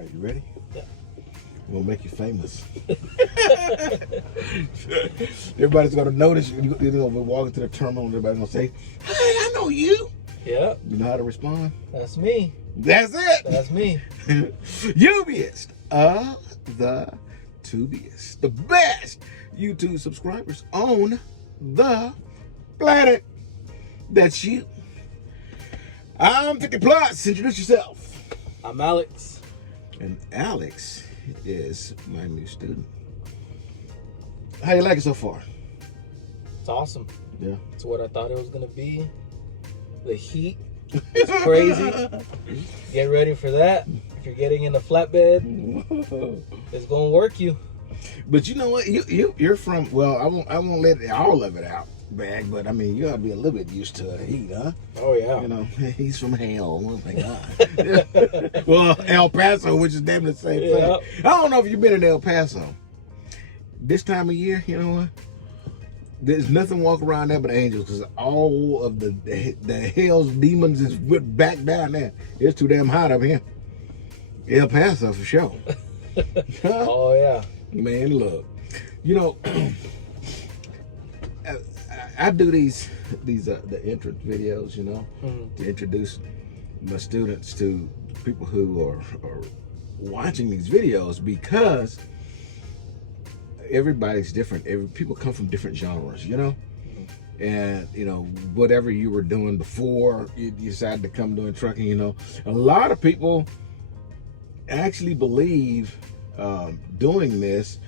right, you ready? Yeah. We'll make you famous. Everybody's gonna notice you. You're gonna be walking to the terminal and everybody's gonna say, "Hey, I know you." Yeah. You know how to respond? That's me. That's it. That's me. Yubiest of the tubiest. The best YouTube subscribers on the planet. That's you. I'm 50 plus. Introduce yourself. I'm Alex. And Alex is my new student. How you like it so far? It's awesome. Yeah. It's what I thought it was gonna be. The heat is crazy. Get ready for that. If you're getting in the flatbed, it's gonna work you. But you know what? You're from, well, I won't let all of it out bag, but I mean you gotta be a little bit used to the heat, huh? Oh yeah. You know, he's from hell. Oh my God. Well, El Paso, which is damn the same thing. I don't know if you've been in El Paso. This time of year, you know what? There's nothing walk around there but angels, because all of the hell's demons is back down there. It's too damn hot up here. El Paso for sure. Oh yeah. Man, look, you know, I do these the entrance videos, you know, to introduce my students to people who are watching these videos, because everybody's different. People come from different genres, you know, and you know, whatever you were doing before you decided to come doing trucking, you know, a lot of people actually believe doing this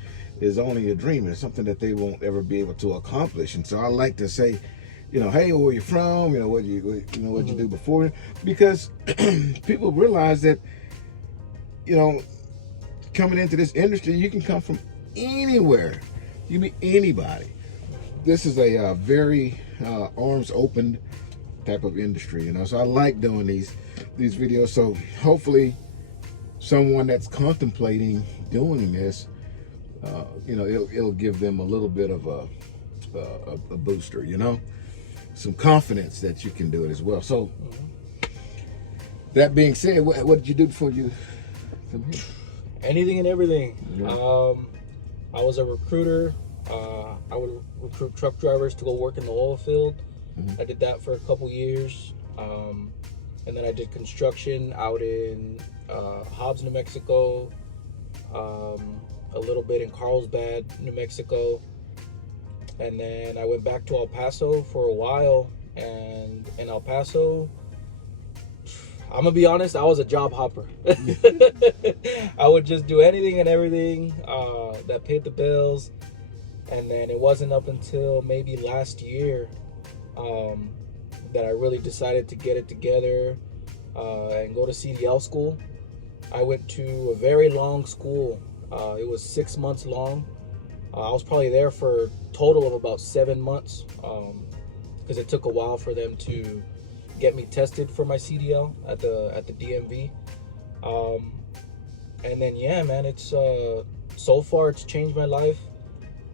is only a dream. It's something that they won't ever be able to accomplish. And so I like to say, you know, hey, where you from? You know, what you do before, because people realize that, you know, coming into this industry, you can come from anywhere. You can be anybody. This is a very arms open type of industry, you know. So I like doing these videos. So hopefully, someone that's contemplating doing this, you know, it'll give them a little bit of a booster, you know, some confidence that you can do it as well. So that being said, what did you do before you come here? Anything and everything. Yeah. I was a recruiter. I would recruit truck drivers to go work in the oil field. I did that for a couple years. And then I did construction out in Hobbs, New Mexico, a little bit in Carlsbad, New Mexico. And then I went back to El Paso for a while. And in El Paso, I'm gonna be honest, I was a job hopper. I would just do anything and everything that paid the bills. And then it wasn't up until maybe last year that I really decided to get it together and go to CDL school. I went to a very long school. It was 6 months long. I was probably there for a total of about 7 months, because it took a while for them to get me tested for my CDL at the DMV. And then yeah, man, it's so far it's changed my life.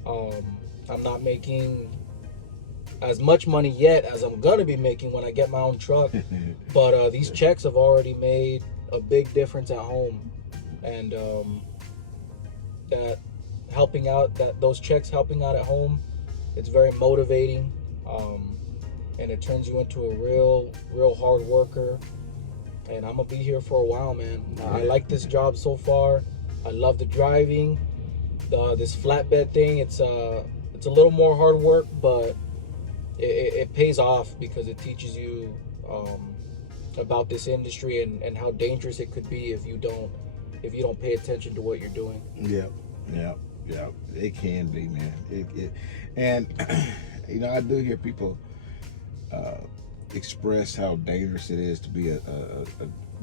I'm not making as much money yet as I'm gonna be making when I get my own truck, but these checks have already made a big difference at home, and those checks helping out at home, it's very motivating, and it turns you into a real hard worker. And I'm gonna be here for a while, man. I like this job so far. I love the driving. This flatbed thing, it's a little more hard work, but it pays off, because it teaches you about this industry and how dangerous it could be if you don't pay attention to what you're doing. Yeah. It can be, man. And you know, I do hear people express how dangerous it is to be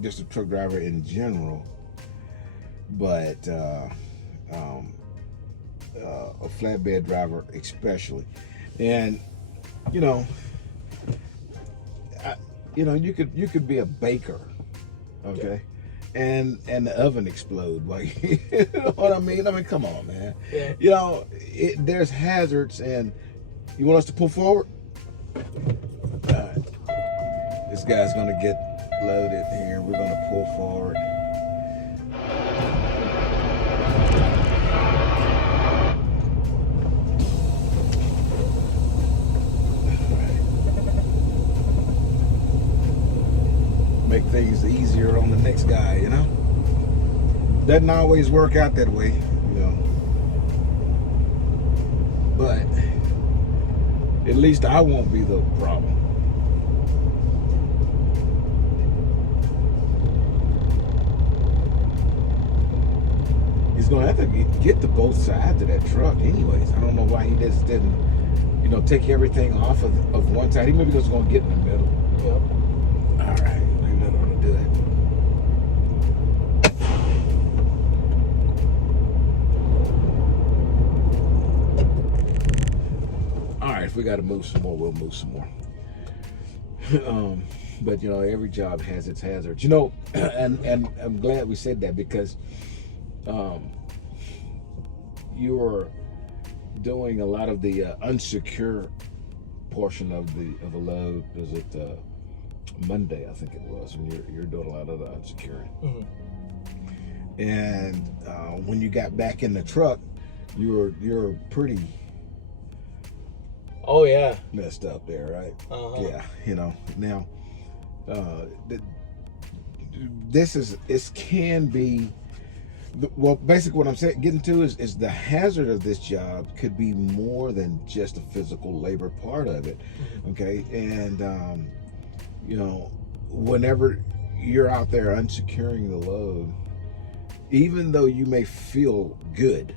just a truck driver in general, but a flatbed driver especially. And you know, you could be a baker, okay, and the oven explode, like, you know what I mean? I mean, come on, man. Yeah. You know, there's hazards, and you want us to pull forward? All right. This guy's gonna get loaded here. We're gonna pull forward. next guy, you know. Doesn't always work out that way, you know. But at least I won't be the problem. He's gonna have to get to both sides of that truck anyways. I don't know why he just didn't, you know, take everything off of one side. He maybe was gonna get in the middle. Yep. All right, maybe that's gonna do it. All right, if we gotta move some more, we'll move some more. But you know, every job has its hazards. You know, and I'm glad we said that because you're doing a lot of the unsecure portion of a load. Was it Monday? I think it was when you're doing a lot of the unsecuring. Mm-hmm. And when you got back in the truck, you're pretty. Oh yeah. Messed up there, right? Uh-huh. Yeah, you know. Now, this can be. Well, basically what I'm saying, getting to is the hazard of this job could be more than just a physical labor part of it, okay? And, you know, whenever you're out there unsecuring the load, even though you may feel good,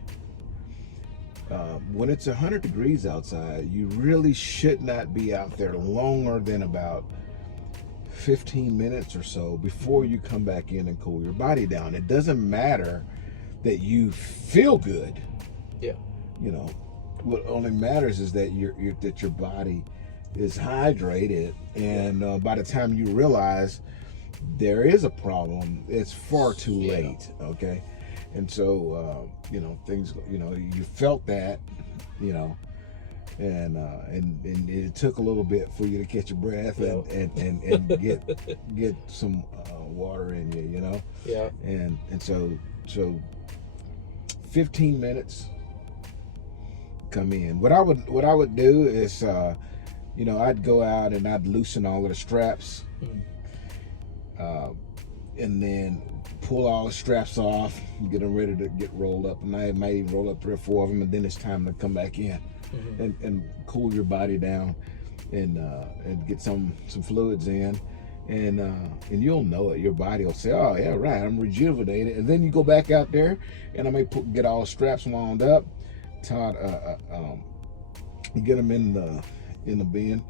when it's 100 degrees outside, you really should not be out there longer than about 15 minutes or so before you come back in and cool your body down. It doesn't matter that you feel good. Yeah. You know, what only matters is that that your body is hydrated, and by the time you realize there is a problem, it's far too late. Okay, and so you know, things. You know, you felt that. You know. And it took a little bit for you to catch your breath and get some water in you, you know. Yeah. And so 15 minutes. Come in. What I would do is, you know, I'd go out and I'd loosen all of the straps, and then pull all the straps off, get them ready to get rolled up, and I might even roll up 3 or 4 of them, and then it's time to come back in. And cool your body down, and get some fluids in, and you'll know it. Your body will say, "Oh yeah, right, I'm rejuvenated." And then you go back out there, and I may get all the straps wound up, get them in the bin,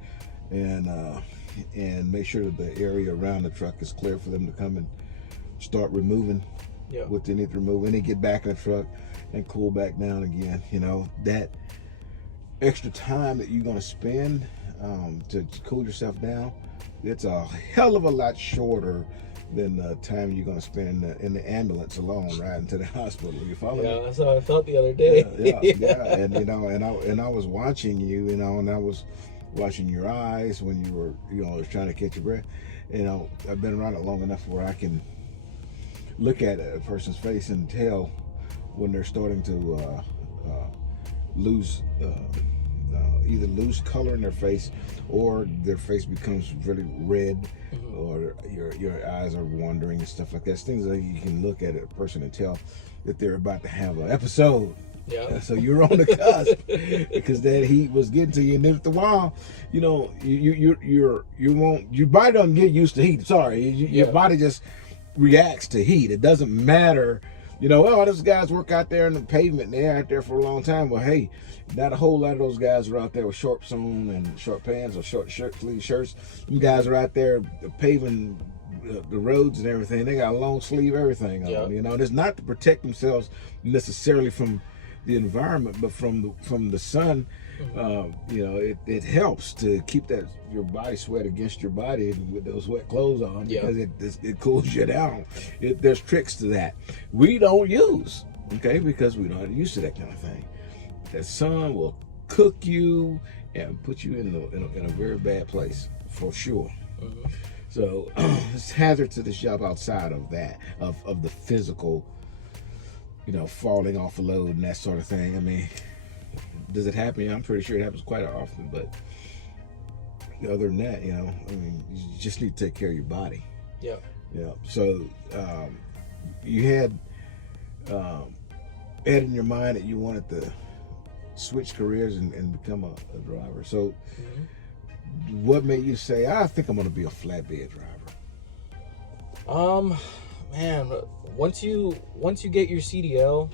and make sure that the area around the truck is clear for them to come and start removing what they need to remove, and then get back in the truck and cool back down again. You know, that extra time that you're going to spend to cool yourself down, it's a hell of a lot shorter than the time you're going to spend in the ambulance alone riding to the hospital. You follow me? Yeah, that's how I felt the other day. Yeah. And you know, and I was watching you, you know, and I was watching your eyes when you were, you know, trying to catch your breath. You know, I've been around it long enough where I can look at a person's face and tell when they're starting to lose either lose color in their face, or their face becomes really red, or your eyes are wandering and stuff like that. It's things that you can look at a person and tell that they're about to have an episode. Yeah. So you're on the cusp because that heat was getting to you, and after a while, you know, you won't. Your body doesn't get used to heat. Sorry, your body just reacts to heat. It doesn't matter. You know, oh, those guys work out there in the pavement, and they're out there for a long time. Well, hey, not a whole lot of those guys are out there with shorts on and short pants or short sleeve shirts. You guys are out there paving the roads and everything. They got a long sleeve everything on. You know, it's not to protect themselves necessarily from the environment, but from the sun. You know, it helps to keep that your body sweat against your body with those wet clothes on, because it cools you down. There's tricks to that we don't use, okay, because we don't used to that kind of thing. The sun will cook you and put you in a very bad place for sure. So it's hazard to this job outside of that, of the physical, you know, falling off a load and that sort of thing. I mean, does it happen? Yeah, I'm pretty sure it happens quite often, but other than that, you know, I mean, you just need to take care of your body. Yeah. Yeah. So you had in your mind that you wanted to switch careers and become a driver. So what made you say, I think I'm going to be a flatbed driver? Man, once you get your CDL,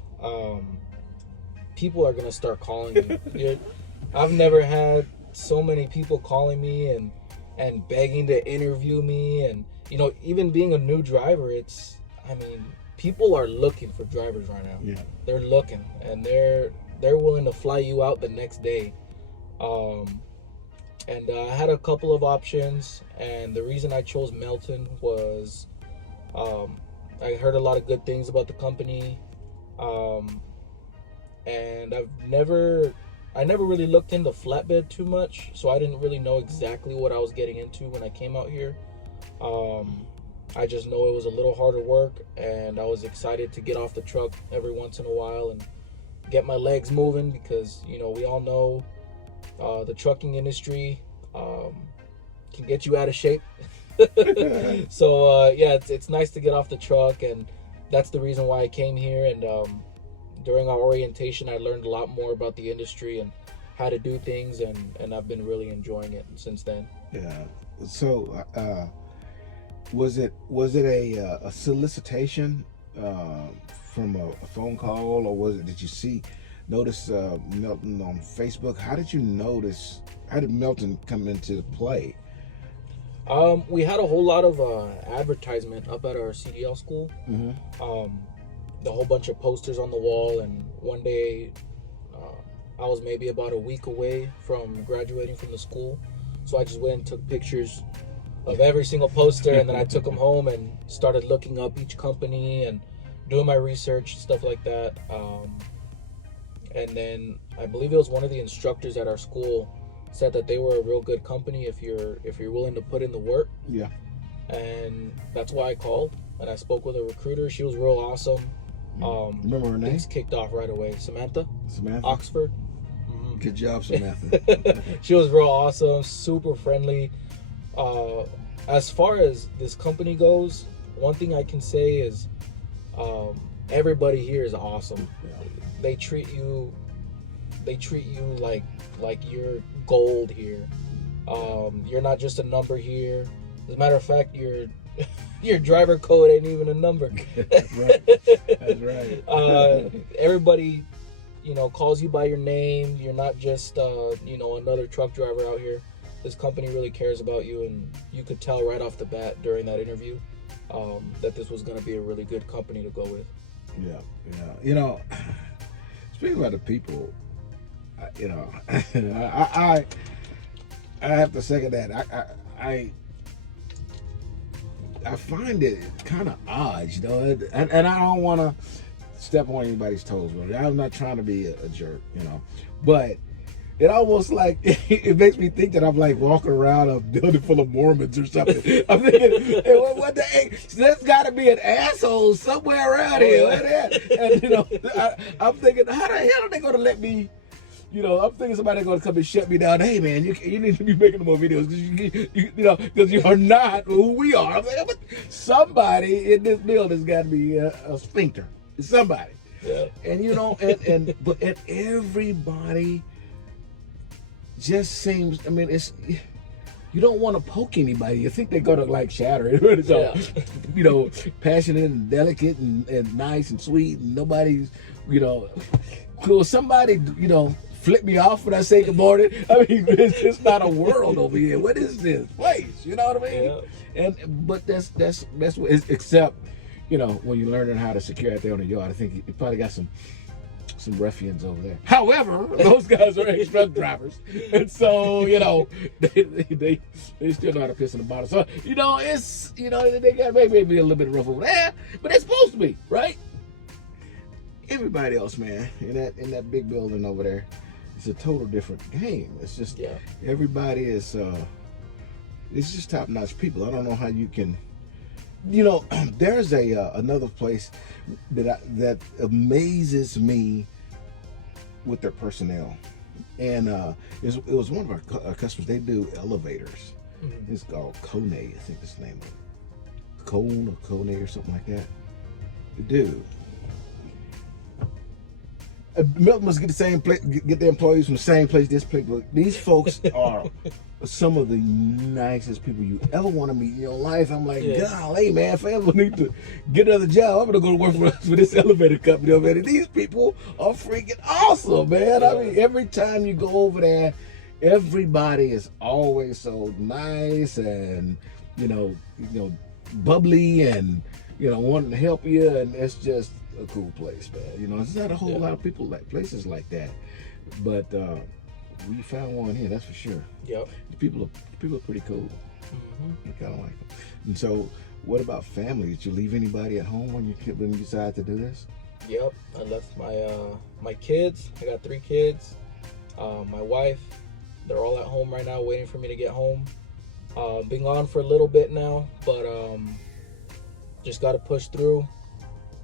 people are gonna start calling you. I've never had so many people calling me and begging to interview me, and even being a new driver, people are looking for drivers right now. Yeah. They're looking, and they're willing to fly you out the next day. And I had a couple of options, and the reason I chose Melton was I heard a lot of good things about the company, and I never really looked into flatbed too much, so I didn't really know exactly what I was getting into when I came out here. I just know it was a little harder work, and I was excited to get off the truck every once in a while and get my legs moving, because we all know the trucking industry can get you out of shape. So it's nice to get off the truck, and that's the reason why I came here. And during our orientation, I learned a lot more about the industry and how to do things, and I've been really enjoying it since then. Yeah. So was it a solicitation from a phone call, or did you notice Melton on Facebook? How did Melton come into play? We had a whole lot of advertisement up at our CDL school. A whole bunch of posters on the wall, and one day I was maybe about a week away from graduating from the school, so I just went and took pictures of every single poster, and then I took them home and started looking up each company and doing my research, stuff like that. And then I believe it was one of the instructors at our school said that they were a real good company if you're willing to put in the work. Yeah. And that's why I called, and I spoke with a recruiter. She was real awesome. Remember her name? Things kicked off right away. Samantha? Samantha? Oxford. Good job, Samantha. She was real awesome, super friendly. As far as this company goes, one thing I can say is everybody here is awesome. Yeah. They treat you like you're gold here. You're not just a number here. As a matter of fact, your driver code ain't even a number. That's right. That's right. Everybody, calls you by your name. You're not just another truck driver out here. This company really cares about you, and you could tell right off the bat during that interview that this was going to be a really good company to go with. Yeah. Speaking about the people, I have to second that. I find it kind of odd, and I don't want to step on anybody's toes, but I'm not trying to be a jerk, but it almost like it makes me think that I'm like walking around a building full of Mormons or something. I'm thinking, hey, what the heck? There's got to be an asshole somewhere around here. And I'm thinking, how the hell are they going to let me? I'm thinking somebody's going to come and shut me down. Hey, man, you need to be making more videos because you are not who we are. I'm like, somebody in this building's got to be a sphincter. Somebody. Yeah. And but everybody just seems. It's you don't want to poke anybody. You think they're gonna like shatter it. It's all, passionate and delicate and nice and sweet, and nobody's, will somebody, flip me off when I say good morning? It's not a world over here. What is this place? You know what I mean? Yeah. But that's what it's, except, when you're learning how to secure out there on the yard, I think you probably got some ruffians over there. However, those guys are ex-truck drivers, and so they still know how to piss in the bottle. So it's they got maybe a little bit rough over there, but it's supposed to be right. Everybody else, man, in that big building over there, it's a total different game. It's just everybody is it's just top-notch people. I don't know how you can. There's another place that amazes me with their personnel, and it was one of our customers. They do elevators. It's called Kone, I think is the name of it. Cone or Cone or something like that. Dude, Melton must get the same place, get their employees from the same place. This place, but these folks are some of the nicest people you ever want to meet in your life. I'm like, golly, man, if I ever need to get another job, I'm gonna go to work for this elevator company over there. These people are freaking awesome, man. I mean, every time you go over there, everybody is always so nice and bubbly and wanting to help you, and it's just a cool place, man. There's not a whole lot of people like places like that, but we found one here, that's for sure. Yep. The people are pretty cool. I kind of like them. And so, what about family? Did you leave anybody at home when you decided to do this? Yep, I left my kids. I got 3 kids. My wife, they're all at home right now, waiting for me to get home. Been gone for a little bit now, but just got to push through.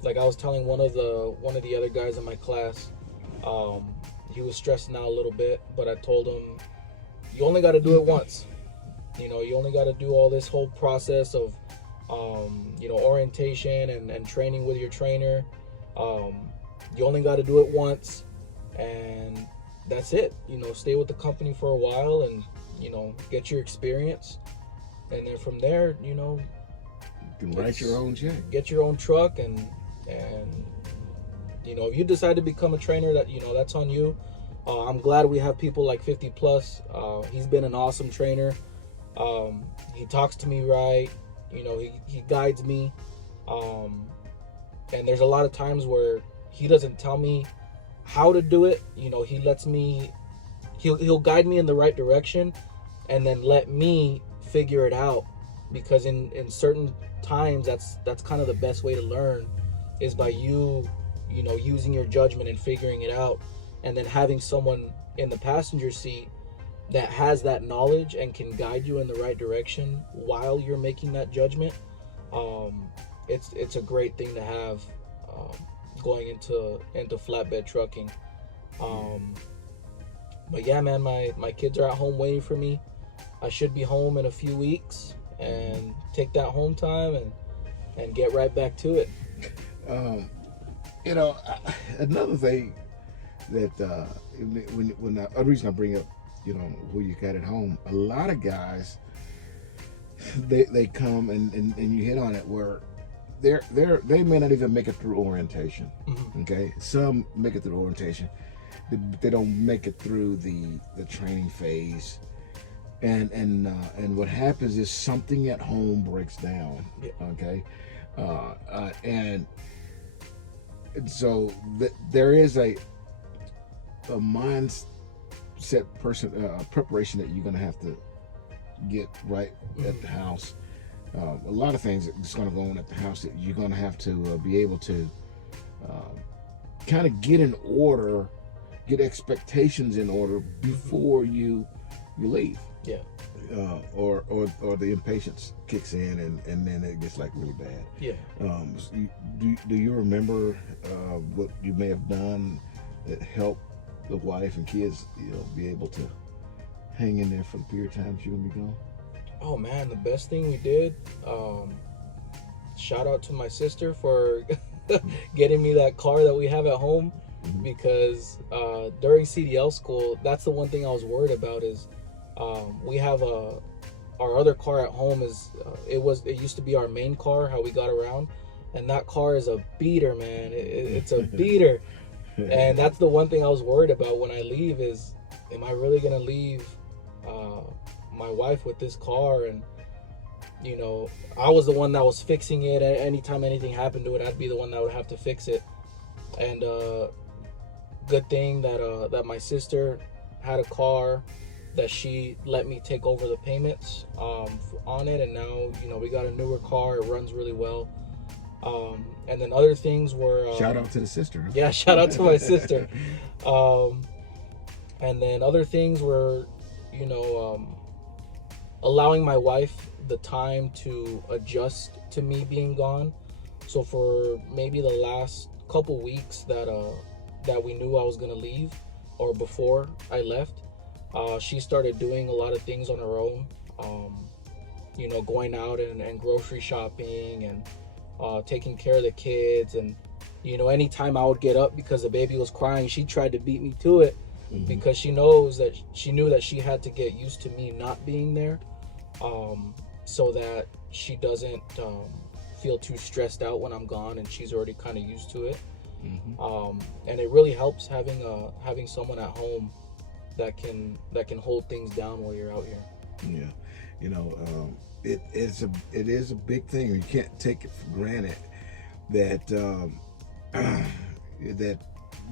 Like I was telling one of the other guys in my class, he was stressing out a little bit, but I told him, you only got to do it once. You only got to do all this whole process of, orientation and training with your trainer. You only got to do it once, and that's it. Stay with the company for a while and, get your experience. And then from there, you can write your own check. Get your own truck, and if you decide to become a trainer, that's on you. I'm glad we have people like 50 Plus. He's been an awesome trainer. He talks to me right. He guides me. And there's a lot of times where he doesn't tell me how to do it. He lets me. He'll guide me in the right direction, and then let me figure it out. Because in certain times, that's kind of the best way to learn, is by using your judgment and figuring it out, and then having someone in the passenger seat that has that knowledge and can guide you in the right direction while you're making that judgment. It's a great thing to have going into flatbed trucking. But yeah, man, my kids are at home waiting for me. I should be home in a few weeks and take that home time and get right back to it. Another thing that when the reason I bring up who you got at home, a lot of guys they come and you hit on it where they may not even make it through orientation. Okay, some make it through orientation, they don't make it through the training phase, and what happens is something at home breaks down. Okay, and so there is a mindset preparation that you're going to have to get right at the house. A lot of things that's going to go on at the house that you're going to have to be able to kind of get in order, get expectations in order before you leave. Yeah. Or the impatience kicks in and then it gets like really bad. Yeah. Do you remember what you may have done that helped the wife and kids be able to hang in there for the period of time you're gonna be gone? Oh man, the best thing we did, shout out to my sister for getting me that car that we have at home. Because during CDL school, that's the one thing I was worried about is we have our other car at home is it used to be our main car, how we got around, and that car is a beater, man. It's a beater. And that's the one thing I was worried about when I leave is, am I really gonna leave my wife with this car? And I was the one that was fixing it. Anytime anything happened to it, I'd be the one that would have to fix it. And good thing that my sister had a car that she let me take over the payments on it, and now we got a newer car. It runs really well. And then other things were shout out to the sister. Yeah, shout out to my sister. And then other things were allowing my wife the time to adjust to me being gone. So for maybe the last couple weeks that we knew I was gonna leave, or before I left, she started doing a lot of things on her own. you know, going out and grocery shopping and taking care of the kids. And, you know, anytime I would get up because the baby was crying, she tried to beat me to it, because she knew that she had to get used to me not being there, so that she doesn't feel too stressed out when I'm gone, and she's already kind of used to it. And it really helps having someone at home that can hold things down while you're out here. Yeah, you know, it is a big thing. You can't take it for granted that that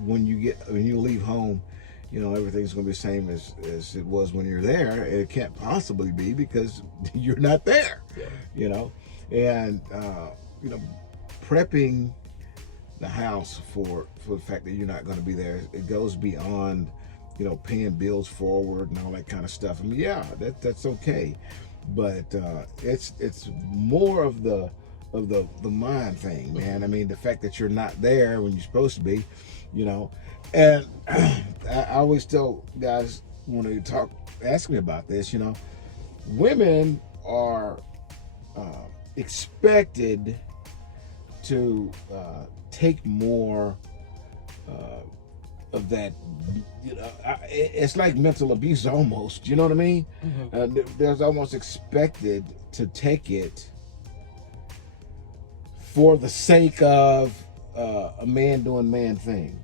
when you leave home, you know, everything's going to be the same as it was when you're there. It can't possibly be, because you're not there. Yeah. You know, and you know, prepping the house for the fact that you're not going to be there, it goes beyond, you know, paying bills forward and all that kind of stuff. I mean, yeah, that's okay, but it's more of the mind thing, man. I mean, the fact that you're not there when you're supposed to be, you know. And I always tell guys when they ask me about this, you know, women are expected to take more of that. You know, it's like mental abuse almost. You know what I mean? There's almost expected to take it for the sake of a man doing man thing.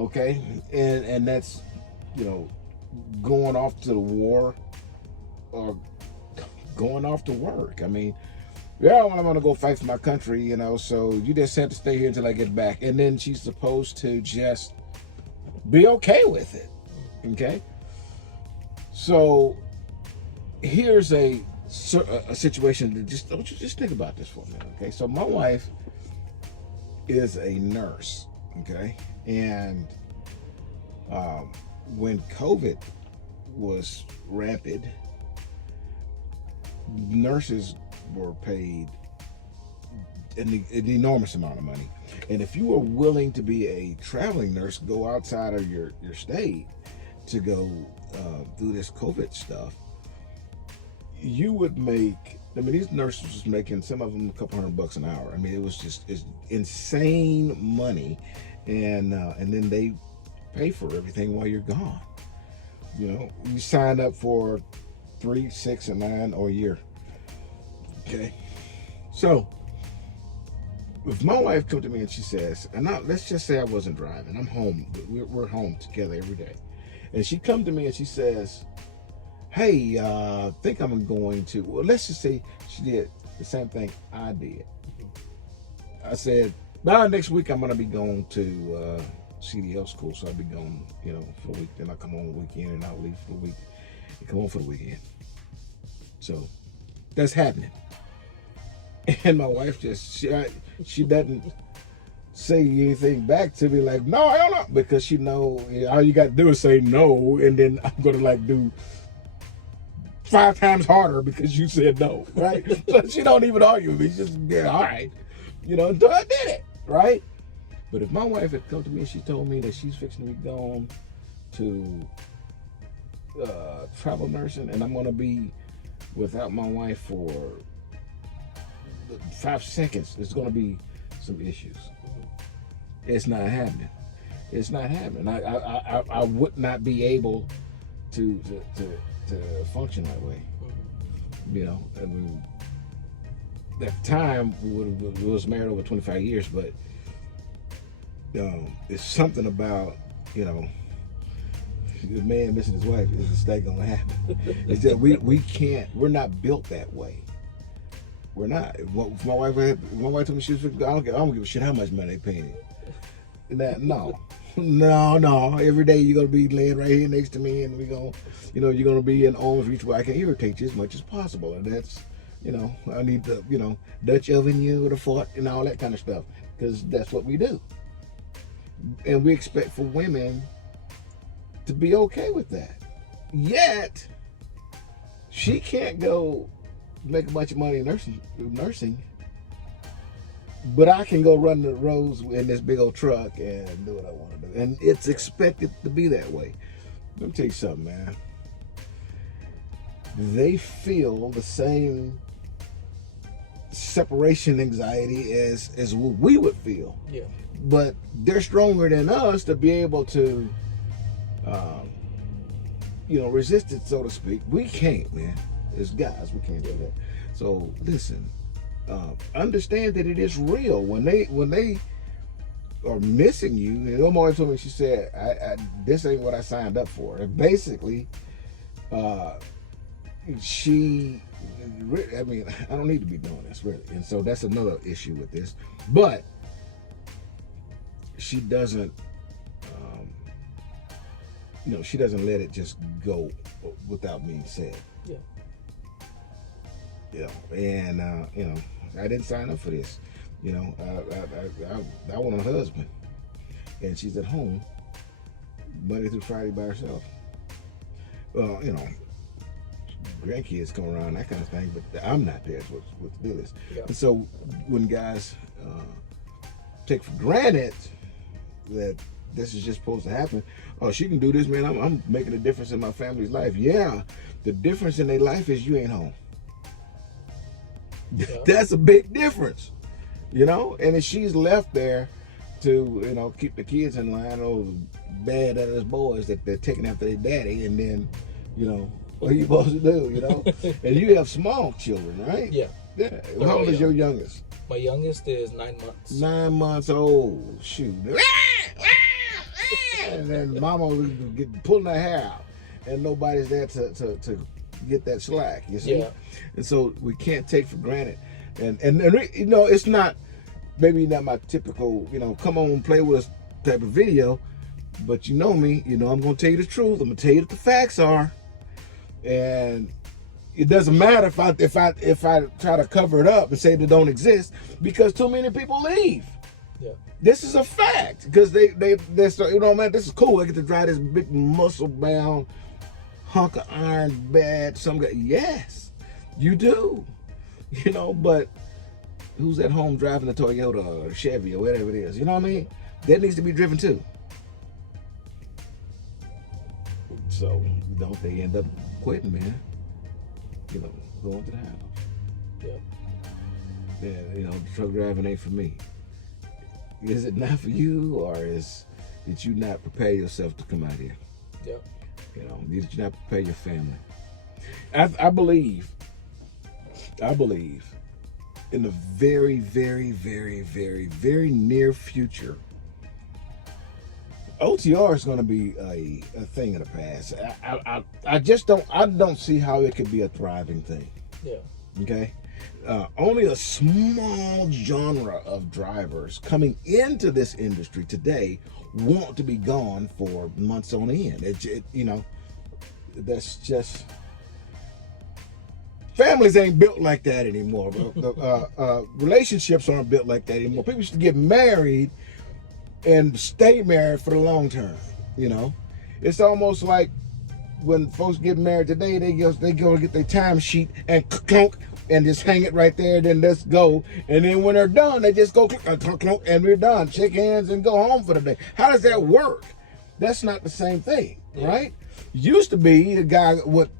Okay, and that's, you know, going off to the war or going off to work. I mean, yeah, well, I'm gonna go fight for my country, you know, so you just have to stay here until I get back. And then she's supposed to just be okay with it. Okay, so here's a situation that just think about this for a minute. Okay, so my wife is a nurse. Okay, and when COVID was rampant, nurses were paid an enormous amount of money. And if you were willing to be a traveling nurse, go outside of your state to go do this COVID stuff, you would make, I mean, these nurses was making, some of them a couple $100 an hour. I mean, it was just insane money. And then they pay for everything while you're gone. You know, you sign up for 3, 6, and 9 or a year. Okay, so if my wife comes to me and she says, and now let's just say I wasn't driving, I'm home, we're home together every day, and she comes to me and she says, hey, I think I'm going to, well, let's just say she did the same thing I did. I said, by next week I'm going to be going to CDL school, so I'll be going, you know, for a week, then I'll come on the weekend and I'll leave for the week and come home for the weekend. So that's happening. And my wife just, she doesn't say anything back to me like, no, hell no, because she know, you know, all you got to do is say no, and then I'm going to like do 5 times harder because you said no, right? So she don't even argue with me. She's just, yeah, all right, you know, until I did it, right? But if my wife had come to me and she told me that she's fixing to be gone to travel nursing, and I'm going to be without my wife for 5 seconds, there's going to be some issues. It's not happening. It's not happening. I would not be able to function that way. You know, I mean, at the time we was married over 25 years, but it's something about, you know, the man missing his wife is that gonna happen. It's just we're not built that way. We're not. If my wife told me she was, I don't give a shit how much money they paying it. No. Every day you're gonna be laying right here next to me, and you're gonna be in arm's reach where I can irritate you as much as possible. And that's, you know, I need to, you know, Dutch oven you with a fork and all that kind of stuff, because that's what we do. And we expect for women to be okay with that. Yet she can't go make a bunch of money in nursing, but I can go run the roads in this big old truck and do what I want to do. And it's expected to be that way. Let me tell you something, man. They feel the same separation anxiety as what we would feel. Yeah. But they're stronger than us to be able to, resist it, so to speak. We can't, man. As guys, we can't do that. So listen, understand that it is real when they are missing you. And my mom told me, she said, I this ain't what I signed up for. And basically, I don't need to be doing this, really. And so that's another issue with this. But she doesn't, she doesn't let it just go without being said. Yeah. And I didn't sign up for this. I want a husband, and she's at home Monday through Friday by herself. Well, grandkids come around, that kind of thing, but I'm not there. That's what the deal is. Yeah. And so when guys take for granted that this is just supposed to happen, oh, she can do this, man. I'm making a difference in my family's life. Yeah, the difference in their life is you ain't home. Yeah. That's a big difference, And if she's left there to, keep the kids in line, those bad ass boys that they're taking after their daddy, and then, what are you supposed to do, And you have small children, right? Yeah. How old is your youngest? My youngest is 9 months. 9 months old. Shoot. And then mama will get pulling her hair out, and nobody's there to get that slack, you see? Yeah. And so we can't take for granted. And it's not, maybe not my typical, come on and play with us type of video, but you know me, I'm going to tell you the truth. I'm going to tell you what the facts are. And it doesn't matter if I try to cover it up and say they don't exist, because too many people leave. Yeah. This is a fact, because they start, man, this is cool. I get to drive this big muscle bound hunk of iron bad. Some guy, yes, you do. But who's at home driving a Toyota or a Chevy or whatever it is? You know what I mean? That needs to be driven too. So don't they end up quitting, man? Going to the house. Yeah. Yeah, truck driving ain't for me. Is it not for you, or did you not prepare yourself to come out here? Yeah. Did you not prepare your family? I believe in the very, very, very, very, very near future, OTR is going to be a thing of the past. I don't see how it could be a thriving thing. Yeah. Okay. Only a small genre of drivers coming into this industry today want to be gone for months on end. That's just, families ain't built like that anymore. Relationships aren't built like that anymore. People used to get married and stay married for the long term. It's almost like when folks get married today, they go get their time sheet and clunk and just hang it right there, then let's go. And then when they're done, they just go clunk, clunk, clunk, and we're done. Shake hands and go home for the day. How does that work? That's not the same thing, right? Used to be the guy with,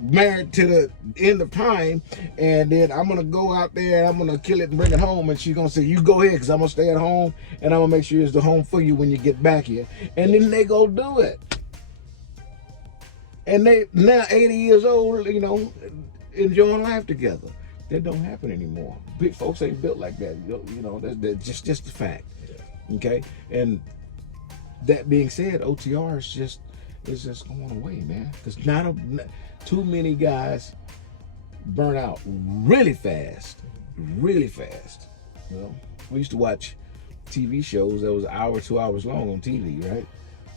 married to the end of time, and then I'm gonna go out there and I'm gonna kill it and bring it home, and she's gonna say, you go ahead, because I'm gonna stay at home and I'm gonna make sure it's the home for you when you get back here. And then they go do it. And they now 80 years old, enjoying life together. That don't happen anymore. Big folks ain't built like that. That's just a fact. Okay? And that being said, OTR is just going away, man. Because too many guys burn out really fast. Really fast. We used to watch TV shows that was an hour, 2 hours long on TV, right?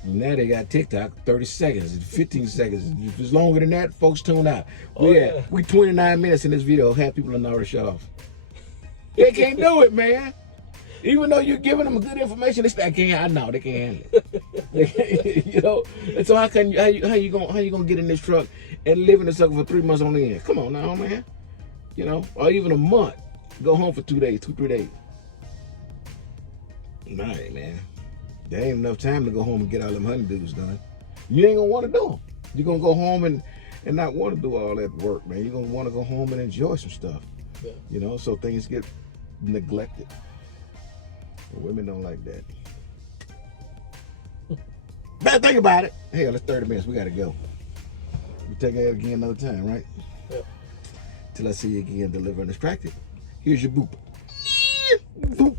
Now they got TikTok, 30 seconds, 15 seconds. If it's longer than that, folks tune out. We 29 minutes in this video, half people are already shut off. They can't do it, man. Even though you're giving them good information, they say, they can't handle it. And so how you gonna get in this truck and live in the sucker for 3 months on the end? Come on now, man. Or even a month. Go home for 2 days, 2-3 days. All right, man. There ain't enough time to go home and get all them honeydews done. You ain't gonna want to do them. You're gonna go home and and not want to do all that work, man. You're gonna want to go home and enjoy some stuff. Yeah. You know, so things get neglected. Women don't like that. But think about it. Hell, it's 30 minutes. We gotta go. We take it again another time, right? Yep. Till I see you again, deliver and distracted. Here's your boop. Boop.